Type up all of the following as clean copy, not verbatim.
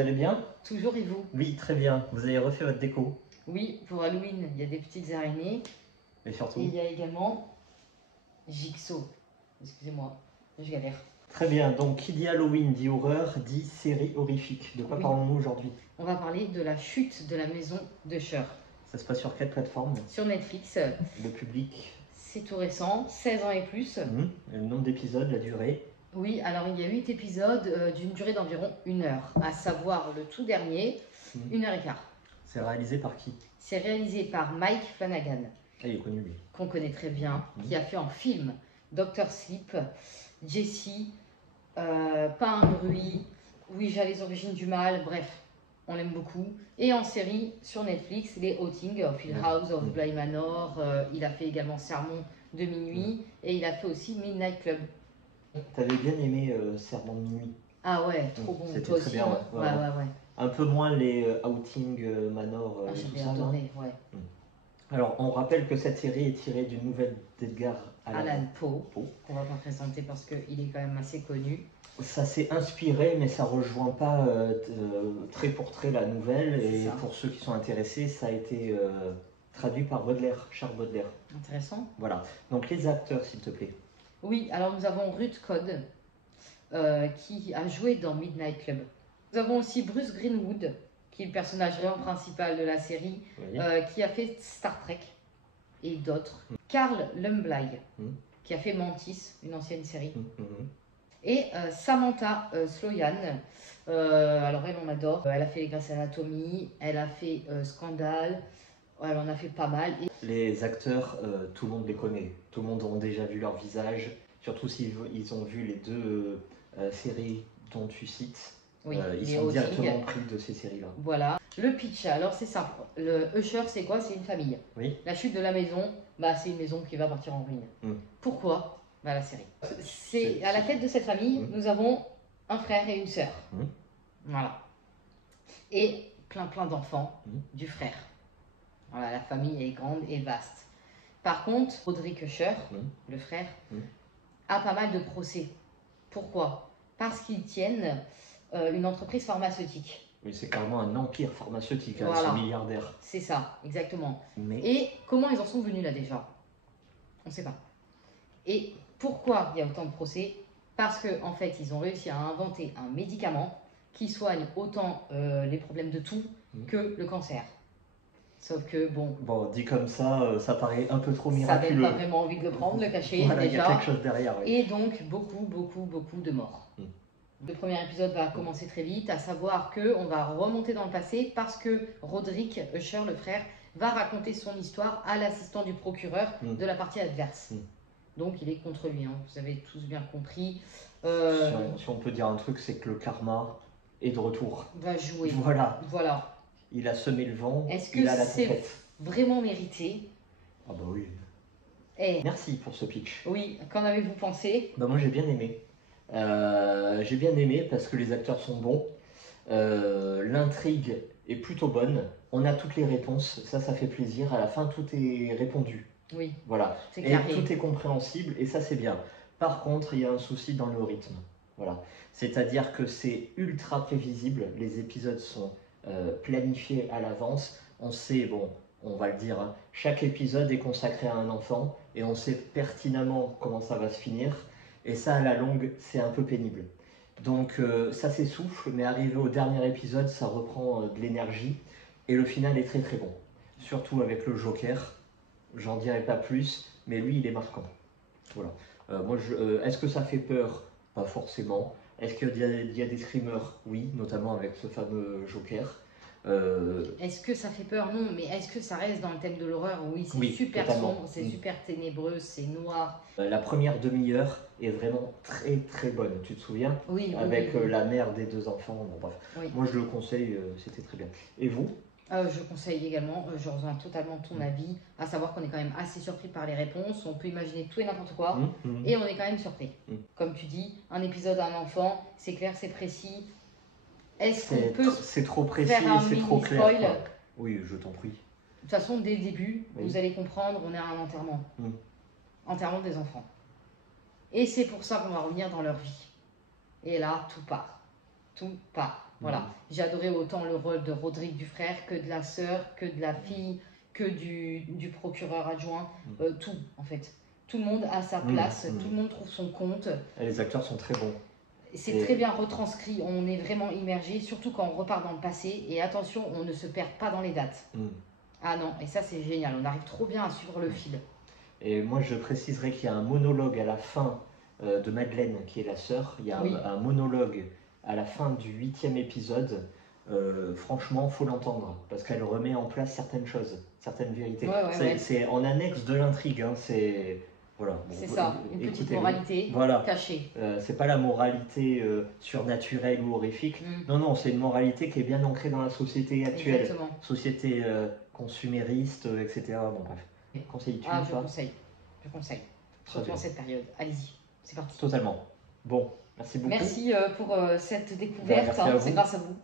allez bien? Toujours et vous? Oui, très bien. Vous avez refait votre déco? Oui, pour Halloween, il y a des petites araignées. Mais surtout? Et il y a également Jigsaw. Excusez-moi, je galère. Très bien, donc qui dit Halloween dit horreur, dit série horrifique. De quoi Oui. parlons-nous aujourd'hui? On va parler de la chute de la maison de Usher. Ça se passe sur quelle plateforme? Sur Netflix. Le public? C'est tout récent, 16 ans et plus. Le nombre d'épisodes, la durée? Oui, alors il y a 8 épisodes d'une durée d'environ 1 heure, à savoir le tout dernier, 1 heure et quart. C'est réalisé par qui? C'est réalisé par Mike Flanagan. Ah, il est connu lui. Qu'on connaît très bien, qui a fait en film Dr. Sleep, Jessie, Pas un bruit, Ouija les origines du mal, bref, on l'aime beaucoup. Et en série sur Netflix, les Haunting of Hill House of Bly Manor, il a fait également Sermon de minuit et il a fait aussi Midnight Club. T'avais bien aimé Sermon de minuit? Ah ouais, trop bon. C'était Toi très aussi, bien, hein? ouais. Ouais. Un peu moins les Outing Manor Ah, et tout j'avais ça, adoré, ouais. Alors, on rappelle que cette série est tirée d'une nouvelle d'Edgar Allan Poe, qu'on va pas présenter parce qu'il est quand même assez connu. Ça s'est inspiré, mais ça rejoint pas trait pour trait la nouvelle. Et pour ceux qui sont intéressés, ça a été traduit par Baudelaire, Charles Baudelaire. Intéressant. Voilà. Donc les acteurs, s'il te plaît. Oui, alors nous avons Ruth Codd, qui a joué dans Midnight Club. Nous avons aussi Bruce Greenwood, qui est le personnage vraiment principal de la série, qui a fait Star Trek et d'autres. Carl Lumbly, qui a fait Mantis, une ancienne série. Et Samantha Sloyan, alors elle on adore, elle a fait les Grey's Anatomy, elle a fait Scandale, elle en a fait pas mal. Et... Les acteurs, tout le monde les connaît, tout le monde a déjà vu leur visage, surtout s'ils ont vu les deux séries dont tu cites. Oui, ils sont directement pris de ces séries-là. Voilà. Le pitch, alors c'est simple. Le Usher, c'est quoi? C'est une famille. Oui. La chute de la maison, bah, c'est une maison qui va partir en ruine. Pourquoi? Bah, la série. C'est à la tête de cette famille, nous avons un frère et une sœur. Voilà. Et plein d'enfants du frère. Voilà, la famille est grande et vaste. Par contre, Roderick Usher, le frère, a pas mal de procès. Pourquoi? Parce qu'ils tiennent une entreprise pharmaceutique. Oui, c'est carrément un empire pharmaceutique, voilà. Ils sont milliardaires. C'est ça, exactement. Mais... Et comment ils en sont venus là déjà? On ne sait pas. Et pourquoi il y a autant de procès? Parce qu'en en fait, ils ont réussi à inventer un médicament qui soigne autant les problèmes de toux que le cancer. Sauf que bon... Bon, dit comme ça, ça paraît un peu trop miraculeux. Ça donne pas vraiment envie de le prendre, le cacher voilà, déjà. Il y a quelque chose derrière. Oui. Et donc, beaucoup de morts. Le premier épisode va commencer très vite, à savoir qu'on va remonter dans le passé parce que Roderick Usher, le frère, va raconter son histoire à l'assistant du procureur de la partie adverse. Donc il est contre lui, hein. Vous avez tous bien compris. Si on peut dire un truc, c'est que le karma est de retour. Va jouer. Voilà. Il a semé le vent, il a la tempête. Est-ce que c'est vraiment mérité? Ah bah oui. Merci pour ce pitch. Oui, qu'en avez-vous pensé? Bah moi j'ai bien aimé. J'ai bien aimé parce que les acteurs sont bons. L'intrigue est plutôt bonne. On a toutes les réponses, ça fait plaisir. À la fin, tout est répondu. Oui. Voilà. Et tout est compréhensible et ça c'est bien. Par contre, il y a un souci dans le rythme. Voilà. C'est-à-dire que c'est ultra prévisible. Les épisodes sont planifiés à l'avance. On sait, bon, on va le dire, hein, chaque épisode est consacré à un enfant et on sait pertinemment comment ça va se finir. Et ça, à la longue, c'est un peu pénible. Donc ça s'essouffle, mais arrivé au dernier épisode, ça reprend de l'énergie. Et le final est très bon. Surtout avec le Joker. J'en dirai pas plus, mais lui, il est marquant. Voilà. Est-ce que ça fait peur? Pas forcément. Est-ce qu'il y a des screamers? Oui, notamment avec ce fameux Joker. Est-ce que ça fait peur? Non, mais est-ce que ça reste dans le thème de l'horreur? Oui, c'est super sombre, c'est super ténébreux, c'est noir. La première demi-heure est vraiment très bonne, tu te souviens? Oui. Avec la mère des deux enfants, bon, bref. Oui. Moi je le conseille, c'était très bien. Et vous? Je conseille également, je rejoins totalement ton avis, à savoir qu'on est quand même assez surpris par les réponses, on peut imaginer tout et n'importe quoi, et on est quand même surpris. Comme tu dis, un épisode à un enfant, c'est clair, c'est précis. Est-ce qu'on peut c'est trop précis, c'est trop clair. Spoil? Oui, je t'en prie. De toute façon, dès le début, vous allez comprendre, on est à un enterrement. Enterrement des enfants. Et c'est pour ça qu'on va revenir dans leur vie. Et là, tout part. Tout part. Voilà. J'ai adoré autant le rôle de Roderick du frère que de la sœur, que de la fille, que du procureur adjoint. Tout, en fait. Tout le monde a sa place, tout le monde trouve son compte. Et les acteurs sont très bons. C'est très bien retranscrit, on est vraiment immergé, surtout quand on repart dans le passé. Et attention, on ne se perd pas dans les dates. Ah non, et ça c'est génial, on arrive trop bien à suivre le fil. Et moi je préciserai qu'il y a un monologue à la fin de Madeleine, qui est la sœur. Il y a un monologue à la fin du 8e épisode. Franchement, faut l'entendre, parce qu'elle remet en place certaines choses, certaines vérités. C'est en annexe de l'intrigue, hein, c'est... Voilà. Bon, c'est ça, une petite moralité cachée. C'est pas la moralité surnaturelle ou horrifique. Non, c'est une moralité qui est bien ancrée dans la société actuelle. Exactement. Société consumériste, etc. Bon, bref. Conseilles-tu ou pas ? Je conseille. Surtout en cette période. Allez-y, c'est parti. Totalement. Bon, merci beaucoup. Merci pour cette découverte, c'est grâce à vous.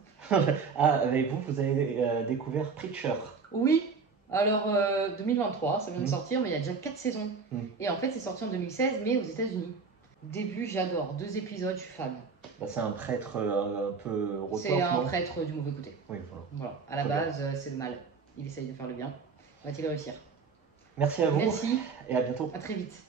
Avec vous, vous avez découvert Preacher. Oui. Alors, 2023, ça vient de sortir, mais il y a déjà 4 saisons. Et en fait, c'est sorti en 2016, mais aux États-Unis. Début, j'adore. 2 épisodes, je suis fan. C'est un prêtre un peu retors. C'est un prêtre du mauvais côté. Oui, voilà. À la base, c'est le mal. Il essaye de faire le bien. Va-t-il réussir ? Merci à vous. Merci. Et à bientôt. À très vite.